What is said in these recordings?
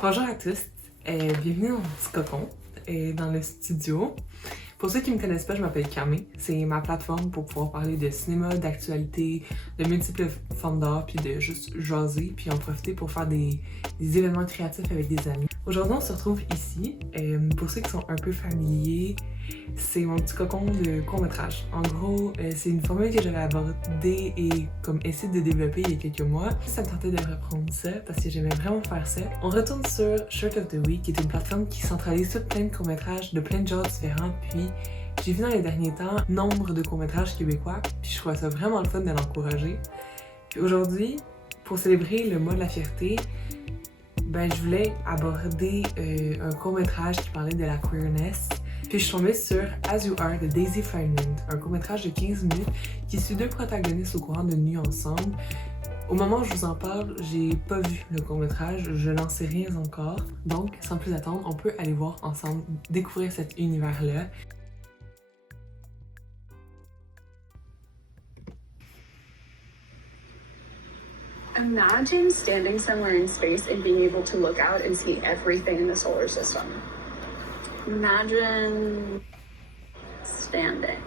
Bonjour à tous, bienvenue dans mon petit cocon, dans le studio. Pour ceux qui ne me connaissent pas, je m'appelle Camé. C'est ma plateforme pour pouvoir parler de cinéma, d'actualité, de multiples formes d'art, puis de juste jaser, puis en profiter pour faire des événements créatifs avec des amis. Aujourd'hui, on se retrouve ici. Pour ceux qui sont un peu familiers, c'est mon petit cocon de court-métrage. En gros, c'est une formule que j'avais abordée et comme essayé de développer il y a quelques mois. Ça me tentait de reprendre ça parce que j'aimais vraiment faire ça. On retourne sur Short of the Week, qui est une plateforme qui centralise tout plein de courts-métrages de plein de genres différents. Puis j'ai vu dans les derniers temps nombre de courts-métrages québécois, puis je trouvais ça vraiment le fun de l'encourager. Puis aujourd'hui, pour célébrer le mois de la fierté, je voulais aborder un court-métrage qui parlait de la queerness. Puis je suis tombée sur As You Are de Daisy Fineland, un court-métrage de 15 minutes qui suit deux protagonistes au courant d'une nuit ensemble. Au moment où je vous en parle, j'ai pas vu le court-métrage, je n'en sais rien encore. Donc, sans plus attendre, on peut aller voir ensemble, découvrir cet univers-là. Imagine standing somewhere in space and being able to look out and see everything in the solar system. Imagine standing.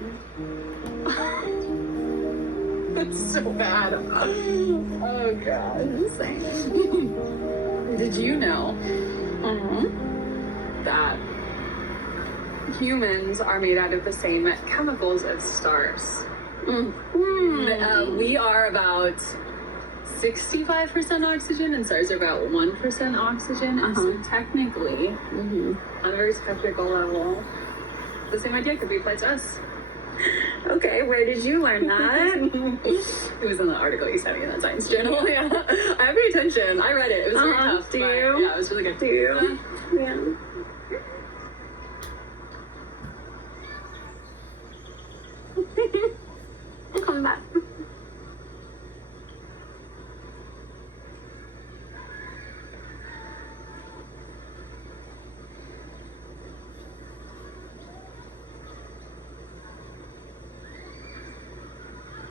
That's so bad. Oh god, insane. Did you know that humans are made out of the same chemicals as stars? We are about 65% oxygen and stars are about 1% oxygen. And so technically, on a very technical level, the same idea could be applied to us. Okay, where did you learn that? It was in the article you sent me in that Science Journal. Yeah. I paid attention. I read it. It was very tough. Do you? Yeah, it was really good. Do you? Yeah. Come back.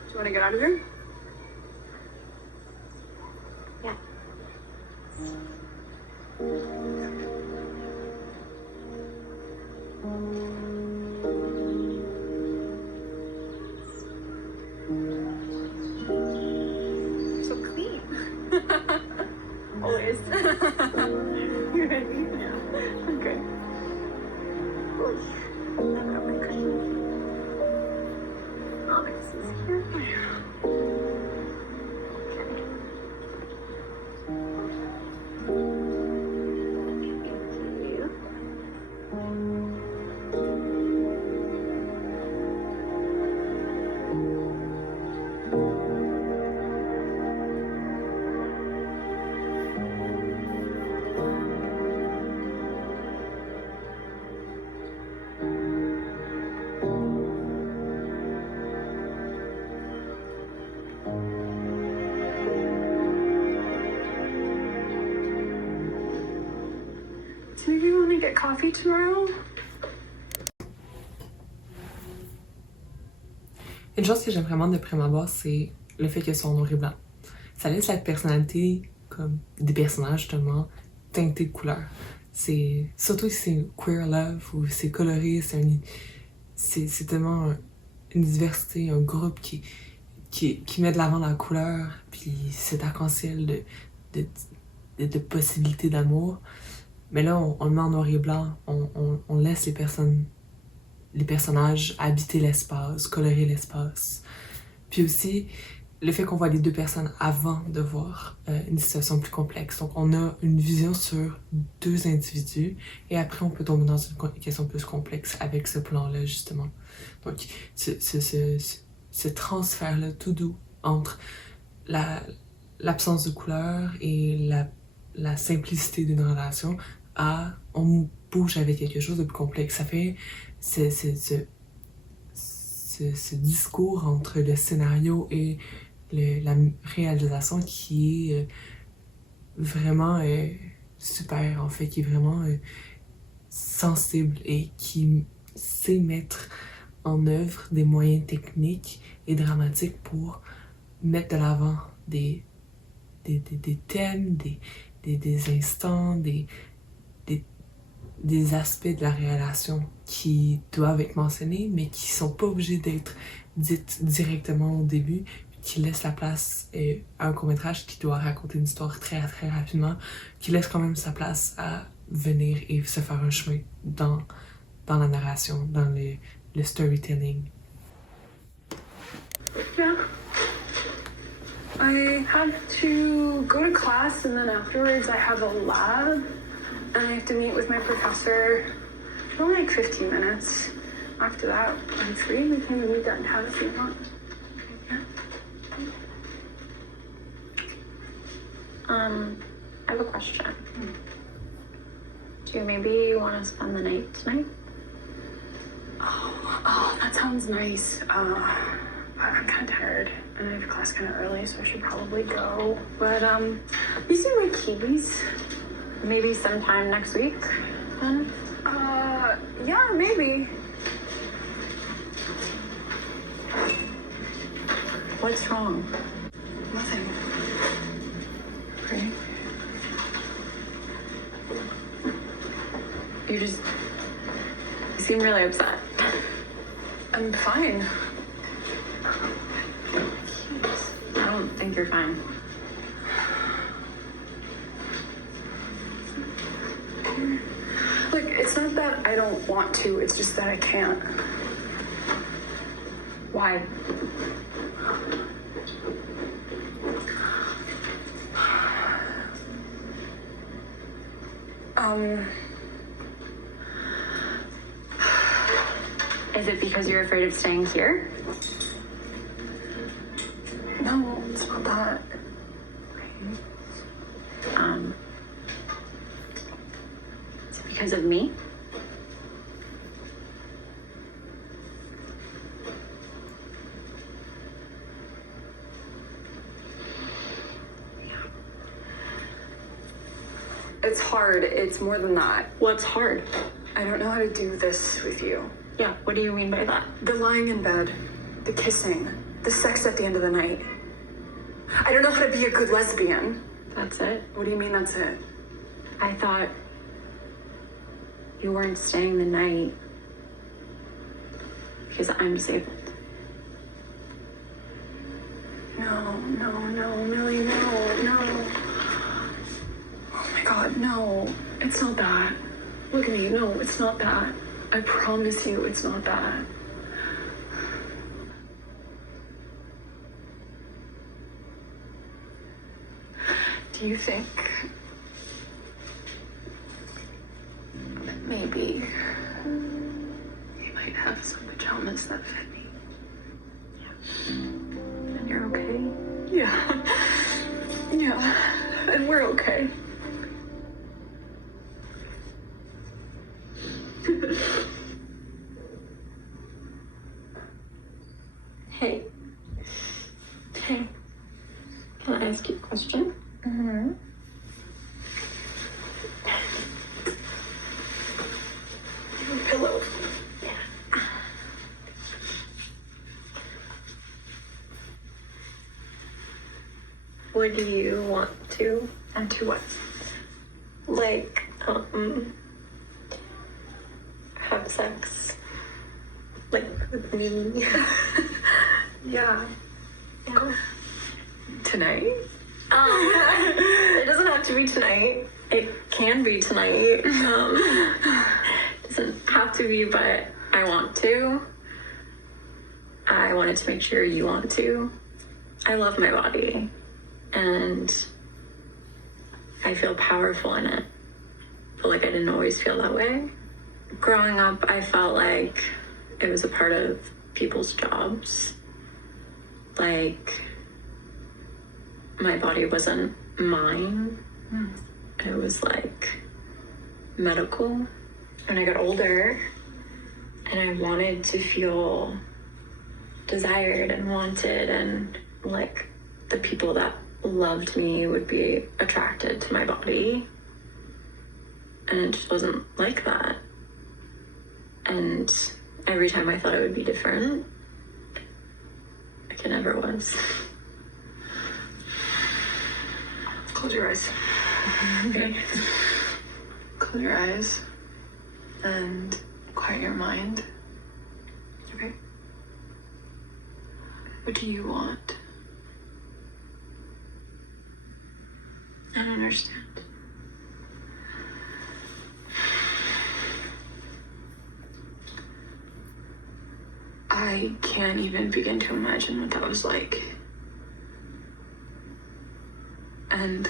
Do you want to get out of here? Yeah. So clean. Always. You ready? Yeah. Okay. Onyx is here. Do you want to get coffee tomorrow? Une chose que j'aime vraiment de prime abord, c'est le fait que ce soit en noir et blanc. Ça laisse la personnalité comme des personnages justement teintés de couleurs. C'est surtout si c'est queer love ou c'est coloré, c'est tellement une diversité, un groupe qui met de l'avant la couleur, puis cet arc-en-ciel de possibilités d'amour. Mais là, on le met en noir et blanc, on laisse les personnages habiter l'espace, colorer l'espace. Puis aussi, le fait qu'on voit les deux personnes avant de voir une situation plus complexe. Donc, on a une vision sur deux individus et après, on peut tomber dans une question plus complexe avec ce plan-là, justement. Donc, ce transfert-là tout doux entre l'absence de couleur et la simplicité d'une relation à on bouge avec quelque chose de plus complexe. Ça fait ce discours entre le scénario et la réalisation qui est vraiment super, en fait, qui est vraiment sensible et qui sait mettre en œuvre des moyens techniques et dramatiques pour mettre de l'avant des thèmes, des instants, des aspects de la relation qui doivent être mentionnés, mais qui sont pas obligés d'être dites directement au début, qui laissent la place à un court-métrage qui doit raconter une histoire très très rapidement, qui laisse quand même sa place à venir et se faire un chemin dans la narration, dans le storytelling. Yeah. I have to go to class and then afterwards I have a lab and I have to meet with my professor for like 15 minutes. After that, I'm free. We can meet downtown if you want. Yeah. I have a question. Do you maybe want to spend the night tonight? Oh, that sounds nice. I'm kind of tired and I have class kind of early, so I should probably go. But, you see my keys? Maybe sometime next week, then? Yeah, maybe. What's wrong? Nothing. Okay. You seem really upset. I'm fine. I don't think you're fine. Look, it's not that I don't want to, it's just that I can't. Why? Is it because you're afraid of staying here? No, it's not that. Is it because of me? It's hard. It's more than that. What's hard? I don't know how to do this with you. Yeah, what do you mean by that? The lying in bed, the kissing, the sex at the end of the night. I don't know how to be a good lesbian. That's it? What do you mean that's it? I thought you weren't staying the night because I'm disabled. No, Millie, no. Oh my God, no. It's not that. Look at me. No, it's not that. I promise you it's not that. Do you think that maybe you might have some pajamas that fit me? And you're okay? Yeah. Yeah. And we're okay. Hey. Hey. Can I ask you a question? Mm-hmm. Pillow. Would you want to, And to what? like, have sex, like, with me? Yeah. Yeah. Tonight? It doesn't have to be tonight. It can be tonight. Doesn't have to be, but I want to. I wanted to make sure you want to. I love my body, and I feel powerful in it. But like I didn't always feel that way. Growing up, I felt like it was a part of people's jobs. Like my body wasn't mine. It was like medical. When I got older and I wanted to feel desired and wanted, and like the people that loved me would be attracted to my body, and it just wasn't like that. And every time I thought it would be different, like it never was. Close your eyes. Okay. Close your eyes and quiet your mind. Okay. What do you want? I don't understand. I can't even begin to imagine what that was like. And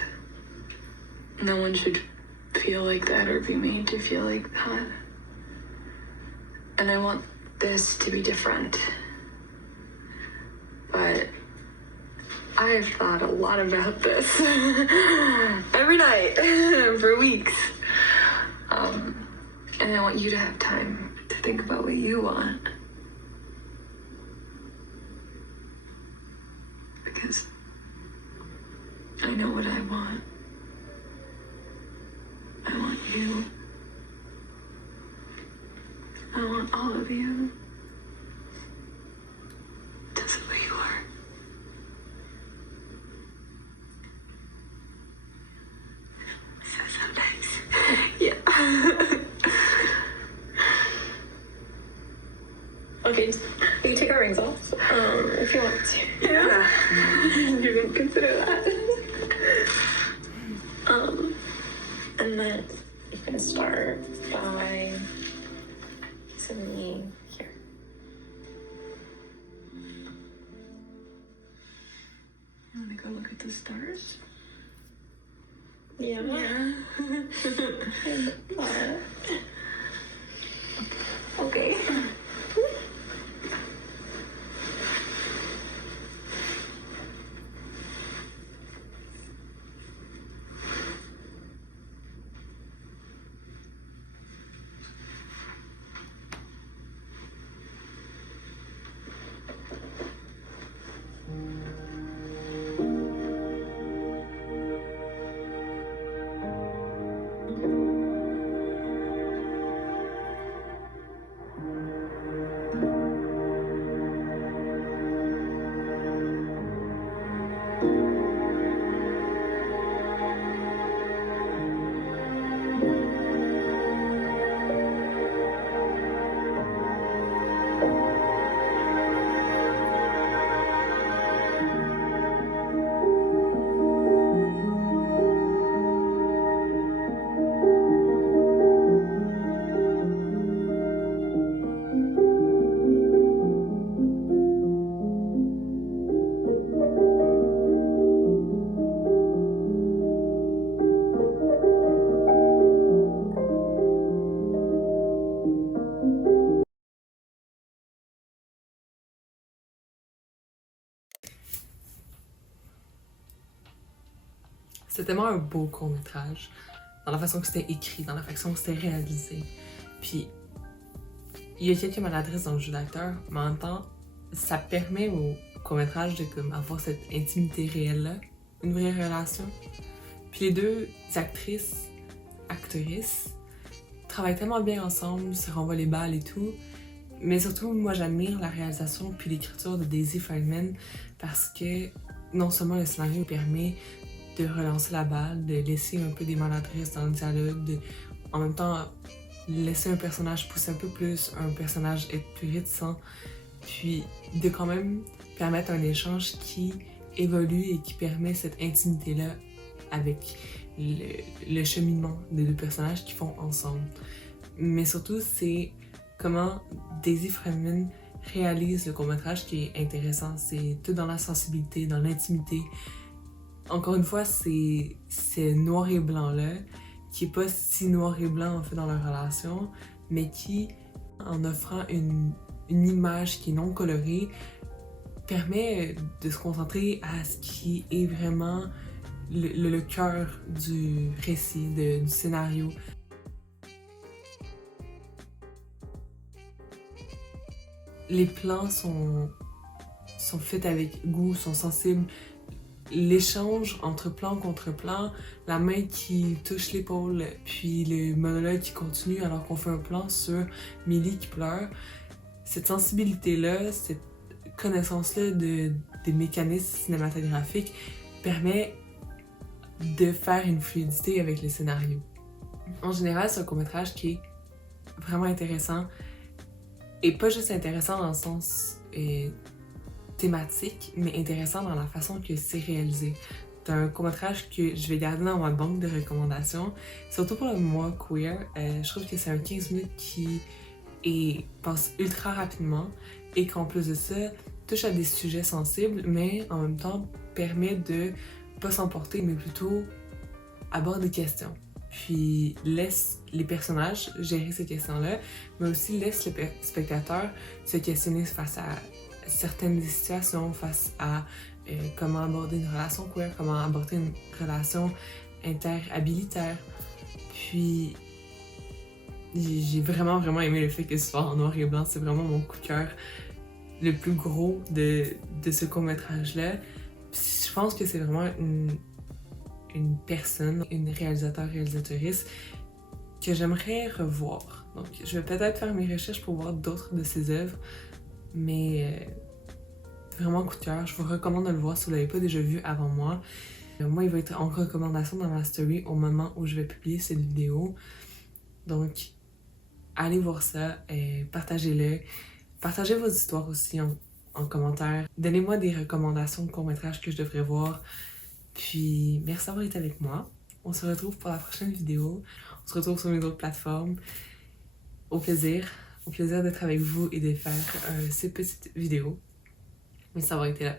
no one should feel like that or be made to feel like that. And I want this to be different. But I've thought a lot about this every night for weeks. And I want you to have time to think about what you want. Because I know what I want. I want you. I want all of you. Just the way you are. So nice. Yeah. Okay, you can take our rings off if you want to. Yeah. You didn't consider that. And then you're gonna start by sending me here. You wanna go look at the stars? Yeah. Okay. C'est tellement un beau court-métrage, dans la façon que c'était écrit, dans la façon que c'était réalisé. Puis, il y a quelques maladresses dans le jeu d'acteur, mais en même temps, ça permet au court-métrage de comme, avoir cette intimité réelle-là, une vraie relation. Puis les deux actrices, travaillent tellement bien ensemble, se renvoient les balles et tout. Mais surtout, moi, j'admire la réalisation puis l'écriture de Daisy Friedman parce que non seulement le scénario permet de relancer la balle, de laisser un peu des maladresses dans le dialogue, de en même temps laisser un personnage pousser un peu plus, un personnage être plus réticent, puis de quand même permettre un échange qui évolue et qui permet cette intimité-là avec le cheminement des deux personnages qu'ils font ensemble. Mais surtout, c'est comment Daisy Friedman réalise le court-métrage qui est intéressant. C'est tout dans la sensibilité, dans l'intimité. Encore une fois, c'est noir et blanc-là, qui est pas si noir et blanc en fait dans leur relation, mais qui, en offrant une image qui est non colorée, permet de se concentrer à ce qui est vraiment le cœur du récit, du scénario. Les plans sont faits avec goût, sont sensibles. L'échange entre plan contre plan, la main qui touche l'épaule, puis le monologue qui continue alors qu'on fait un plan sur Millie qui pleure. Cette sensibilité-là, cette connaissance-là des mécanismes cinématographiques permet de faire une fluidité avec le scénario. En général, c'est un court-métrage qui est vraiment intéressant, et pas juste intéressant dans le sens thématique, mais intéressant dans la façon que c'est réalisé. C'est un court-métrage que je vais garder dans ma banque de recommandations, surtout pour le mois queer. Je trouve que c'est un 15 minutes qui passe ultra rapidement et qu'en plus de ça, touche à des sujets sensibles, mais en même temps permet de pas s'emporter, mais plutôt aborde des questions. Puis laisse les personnages gérer ces questions-là, mais aussi laisse le spectateur se questionner face à certaines situations, face à comment aborder une relation queer, comment aborder une relation interhabilitaire. Puis j'ai vraiment aimé le fait que ce soit en noir et blanc. C'est vraiment mon coup de cœur le plus gros de ce court-métrage-là. Je pense que c'est vraiment une personne, une réalisatrice que j'aimerais revoir. Donc je vais peut-être faire mes recherches pour voir d'autres de ses œuvres, mais vraiment coup de cœur. Je vous recommande de le voir si vous ne l'avez pas déjà vu avant moi. Moi, il va être en recommandation dans ma story au moment où je vais publier cette vidéo. Donc, allez voir ça, partagez-le. Partagez vos histoires aussi en commentaire. Donnez-moi des recommandations de courts-métrages que je devrais voir. Puis, merci d'avoir été avec moi. On se retrouve pour la prochaine vidéo. On se retrouve sur mes autres plateformes. Au plaisir d'être avec vous et de faire ces petites vidéos. Merci d'avoir été là.